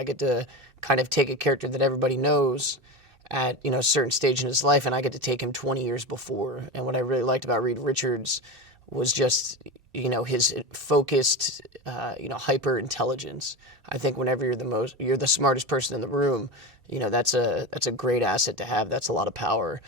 I get to kind of take a character that everybody knows at, you know, a certain stage in his life, and I get to take him 20 years before. And what I really liked about Reed Richards was just, you know, his focused, you know, hyper intelligence. I think whenever you're the smartest person in the room, you know, that's a great asset to have. That's a lot of power.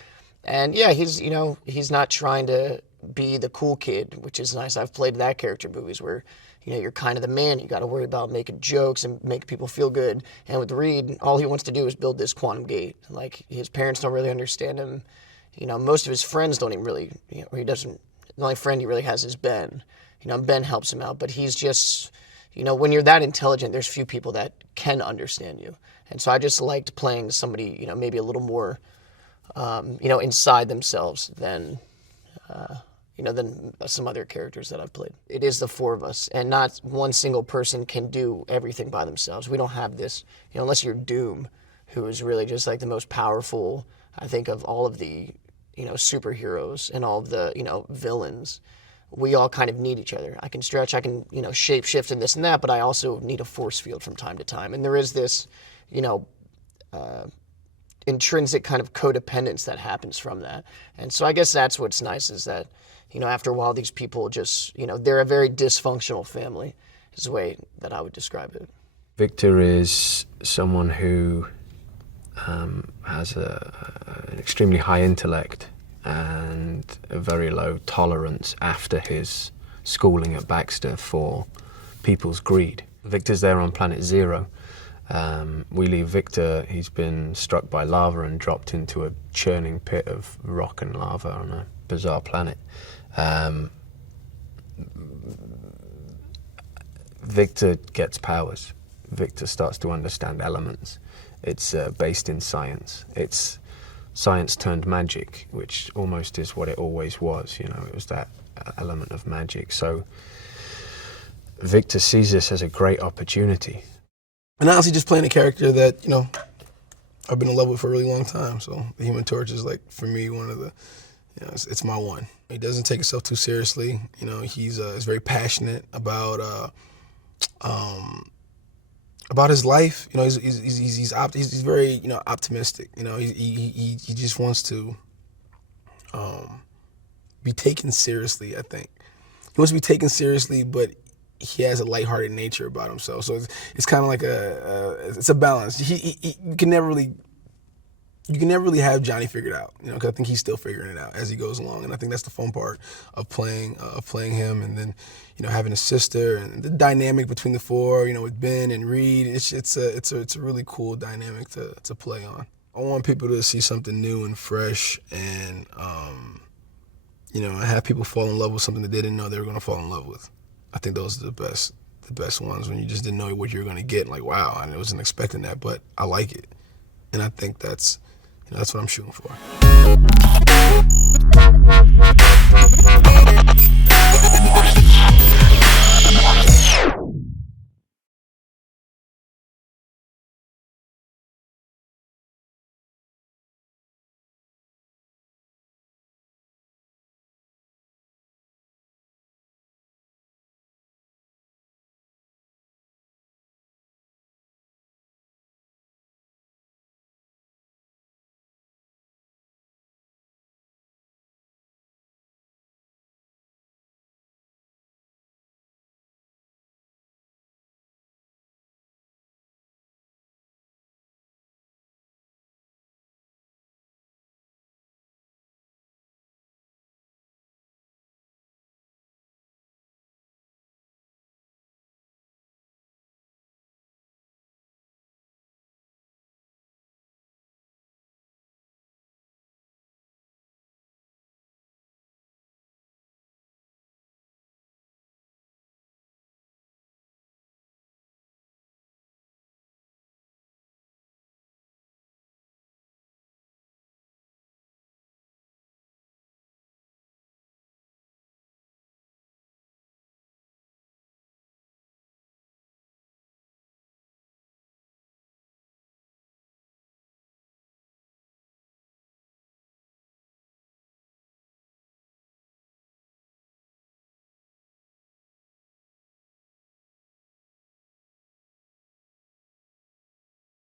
And yeah, he's not trying to be the cool kid, which is nice. I've played that character in movies where, you know, you're kind of the man. You got to worry about making jokes and make people feel good. And with Reed, all he wants to do is build this quantum gate. Like, his parents don't really understand him. You know, most of his friends don't even really, you know, the only friend he really has is Ben. You know, Ben helps him out, but he's just, you know, when you're that intelligent, there's few people that can understand you. And so I just liked playing somebody, you know, maybe a little more, you know, inside themselves than, you know, than some other characters that I've played. It is the four of us, and not one single person can do everything by themselves. We don't have this, you know, unless you're Doom, who is really just like the most powerful, I think, of all of the, you know, superheroes and all of the, you know, villains. We all kind of need each other. I can stretch, I can, you know, shape shift and this and that, but I also need a force field from time to time. And there is this, you know, intrinsic kind of codependence that happens from that. And so I guess that's what's nice, is that, you know, after a while, these people just, you know, they're a very dysfunctional family, is the way that I would describe it. Victor is someone who has an extremely high intellect and a very low tolerance after his schooling at Baxter for people's greed. Victor's there on planet Zero. We leave Victor, he's been struck by lava and dropped into a churning pit of rock and lava on a bizarre planet. Victor gets powers. Victor starts to understand elements. It's based in science. It's science turned magic, which almost is what it always was. You know, it was that element of magic. So Victor sees this as a great opportunity. And honestly, just playing a character that, you know, I've been in love with for a really long time. So the Human Torch is, like, for me, one of the, you know, it's my one. He doesn't take himself too seriously. You know, he's very passionate about his life. You know, he's very, you know, optimistic. You know, he just wants to be taken seriously, I think. He wants to be taken seriously, but he has a lighthearted nature about himself. So it's kind of like it's a balance. You can never really have Johnny figured out, you know, because I think he's still figuring it out as he goes along. And I think that's the fun part of playing him. And then, you know, having a sister and the dynamic between the four, you know, with Ben and Reed, it's a really cool dynamic to play on. I want people to see something new and fresh, and you know, have people fall in love with something that they didn't know they were going to fall in love with. I think those are the best ones, when you just didn't know what you were going to get. Like, wow, I wasn't expecting that, but I like it. And I think that's what I'm shooting for.